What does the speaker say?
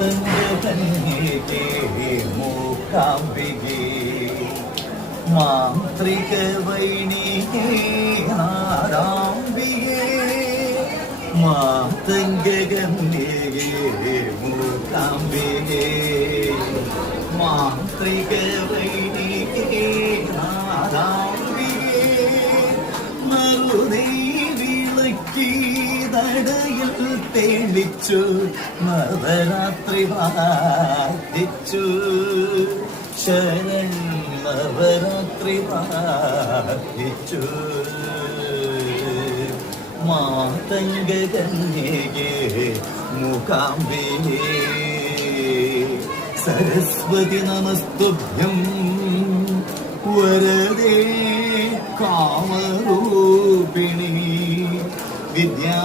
മാതംഗേ മൂക്കാംബികേ മാന്ത്രിക വൈണികേ നാരാംബികേ മാതംഗേ മൂക്കാംബികേ മാന്ത്രിക വൈണികേ നാരാംബികേ മറുനീ വിളക്കി നടയിൽ തേടിച്ചു നവരാത്രി വാദിച്ചു. ശരൺ നവരാത്രി വാദിച്ചു. മാതംഗകന്യകേ മുഖാംബേ സരസ്വതി നമസ്തുഭ്യം വരദേ കാമരൂപിണി. విద్యా